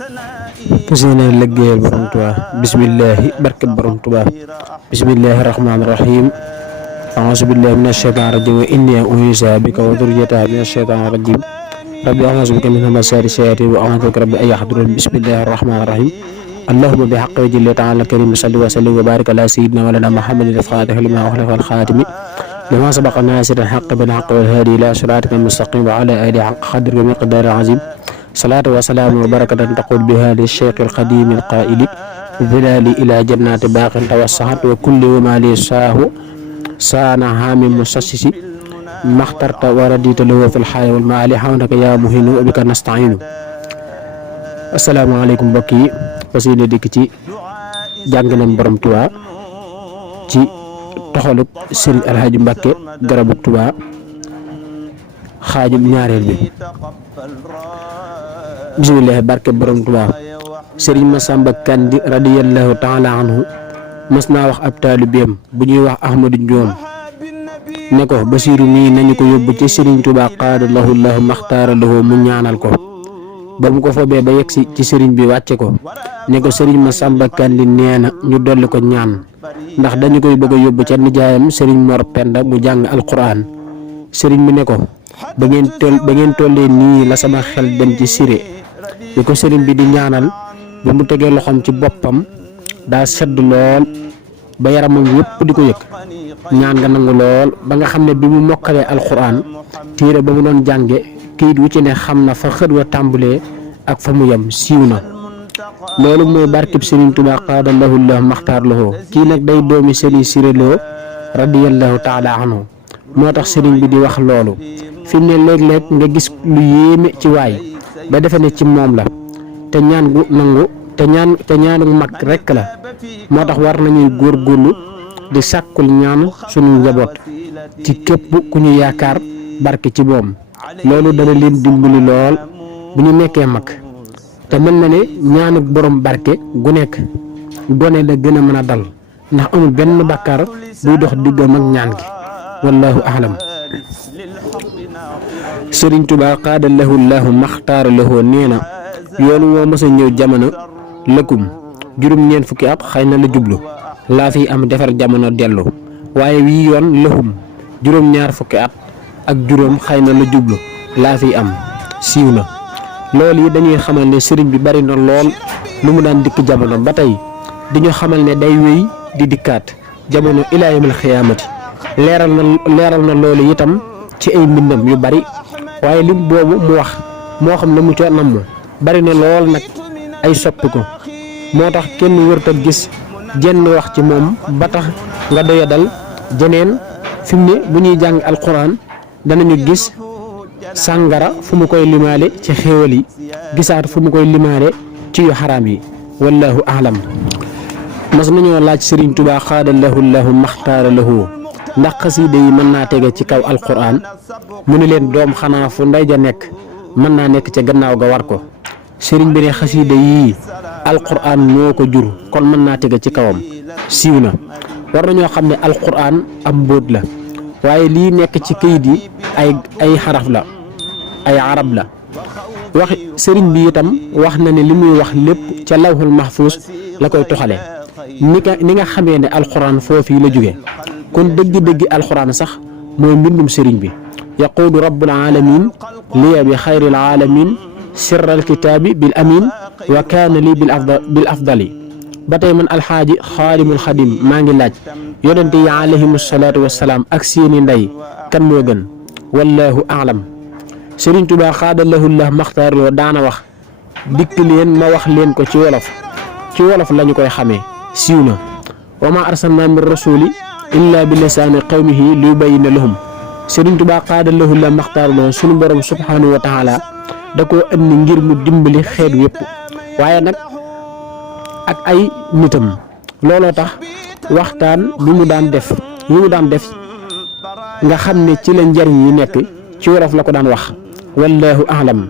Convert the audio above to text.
فسينا لجيل borom Tuubaa bismillahi barke borom Tuubaa bismillahi rahmaani rahim a'uuzu billahi mina shaytaani rajiim wa inni u'iizuha bika wa dhurriyyataha mina shaytaani rajiim rabbi a'uuzu bika min hamazaati shayaatiin wa a'uuzu bika rabbi an yahduruun bismillahi rahmaani rahim allahumma bi haqqi wajhillahi ta'ala al-kariim salli wa sallim wa baarik ala sayyidina wa lana muhammadin al-faatihi limaa ughliqa wal-khaatimi limaa sabaqa naasiril haqqi bil haqqi wal haadi ilaa siraatika al-mustaqiim wa ala aalihi haqqa qadrihi wa miqdaarihi al-aziim salaatu wa salaamu wa barakatan taqul biha li cheikh al-xadim al-qaa'ili zilaali ila jannati baaqin tawassahat wa kulli wa ma li saahu saana haamim musassisi maxtarta wa radita lahu fil xaaya wal maali xawnaka yaa muhinu wa bika nasta'iinu. asalaamaaleykum mbokk yi fas yéene dikk ci jàngalam borom Tuubaa ci toxalub Serigne Alhaji Mbàkke garabu Tuubaa xaajum ñaareel bi. bismillahi barke borom Tuubaa Serigne Massamba Kandi radiyallahu taala anhu mas naa wax ab taalibeem bu ñuy wax Ahmadu Njoon ne ko Basiiru mii nañu ko yóbbu ci Serigne Touba qaadalahu llahu maxtaara lahu mu ñaanal ko. ba mu ko fobee ba yegsi ci Serigne bi wàcce ko ne ko Serigne Massamba Kandi nee na ñu dolli ko ñaan ndax dañu koy bëgg a yóbbu ca nijaayam Serigne Mor Penda mu jàng alquran. Serigne bi ne ko ba ngeen tollee nii la sama xel dem ci siré bi ko Serigne bi di ñaanal bi mu tegee loxoom ci boppam daa sedd lool ba yaramam yëpp di ko yëg ñaan nga nangu lool ba nga xam ne bi mu mokkalee alquran téere ba mu doon jànge kayit wu ci ne xam na fa xët wa tàmbalee ak fa mu yem siiw na. loolu mooy barkib Serigne Touba qaadalahu llahu maxtaar lahu kii nag day doomi Serigne Siré Lo radiyallahu taala anhu moo tax Serigne bi di wax loolu fi mu ne léeg-léeg nga gis lu yéeme ci waay ba defe ne ci moom la te ñaan gu nangu te ñaanu mag rekk la moo tax war nañuy góorgóorlu di sàkkul ñaan suñu njaboot ci képp ku ñu yaakaar barke ci moom loolu dana leen dimbali lool bu ñu nekkee mag te mel na ne ñaanu borom barke gu nekk gone la gën a mën a dal ndax amul benn bàkkaar buy dox diggam ak ñaan gi wallahu a'lam. Serigne Touba qaadalahu llahu maxtaara lahu nee na yoon woo mës a ñëw jamono lëkkum juróom-ñeent fukki at xëy na la jublu laa fi am defar jamono dellu waaye wii yoon lëxum juróom-ñaar fukki at ak juróom xëy na la jublu laa fi am siiw na. loolu yi dañuy xamal ne sëriñ bi bari na lool lu mu daan dikk jamono ba tey di ñu xamal ne day wéy di dikkaat jamono ilaa yawmil xiyaamati leeral na loolu itam ci ay mbindam yu bari waaye lim boobu mu wax moo xam ne mu ca namm bari na lool nag ay soppi ko moo tax kenn wërta gis jenn wax ci moom ba tax nga doyadal jeneen fi mu ne bu ñuy jàng alquran danañu gis sàngara fu mu koy limaale ci xéewal yi gisaat fu mu koy limaale ci yu xaraam yi wallahu a'lam. mas nañoo laaj Serigne Touba xaadalahu llahu maxtaara lahu ndax xasiida yi mën naa tege ci kaw alquran mu ne leen doom xanaa fu ndey ja nekk mën naa nekk ca gannaaw ga war ko. Serigne bi ne xasiida yii alquran moo ko jur kon mën naa tege ci kawam siiw na. war nañoo xam ne alquran am mbóot la waaye lii nekk ci kayit yi ay xaraf la ay arab la. wax Serigne bi itam wax na ne li muy wax lépp ca lawhul mahfuus la koy toxale ni nga xamee ne alquran foofii la jóge kon dëgg-dëgg alquran sax mooy mbindum Serigne bi yaquudu rabbul alamin liya bi xayril alamin sirral kitaabi bil amin wa kaana lii bil afdali. ba tey man alxaaji xaalimul xadim maa ngi laaj yonente yi alayhimu salaatu wassalaam ak seeni ndey kan moo gën wallahu a'lam. Serigne Touba xaadalahu llahu maxtaar loo daana wax dikk leen ma wax leen ko ci wolof lañu koy xamee siiw na. wa ma arsalna min rasuli illa bi lisaani qawmihi li yubayyina lahum. Serigne Touba xaadalahu llahu maxtaar loo sunu borom subhanahu wa taala da koo andi ngir mu dimbali xeet yépp waaye nag ak ay nitam looloo tax waxtaan bi mu daan def nga xam ne ci la njariñ yi nekk ci wolof la ko daan wax wallahu a'lam.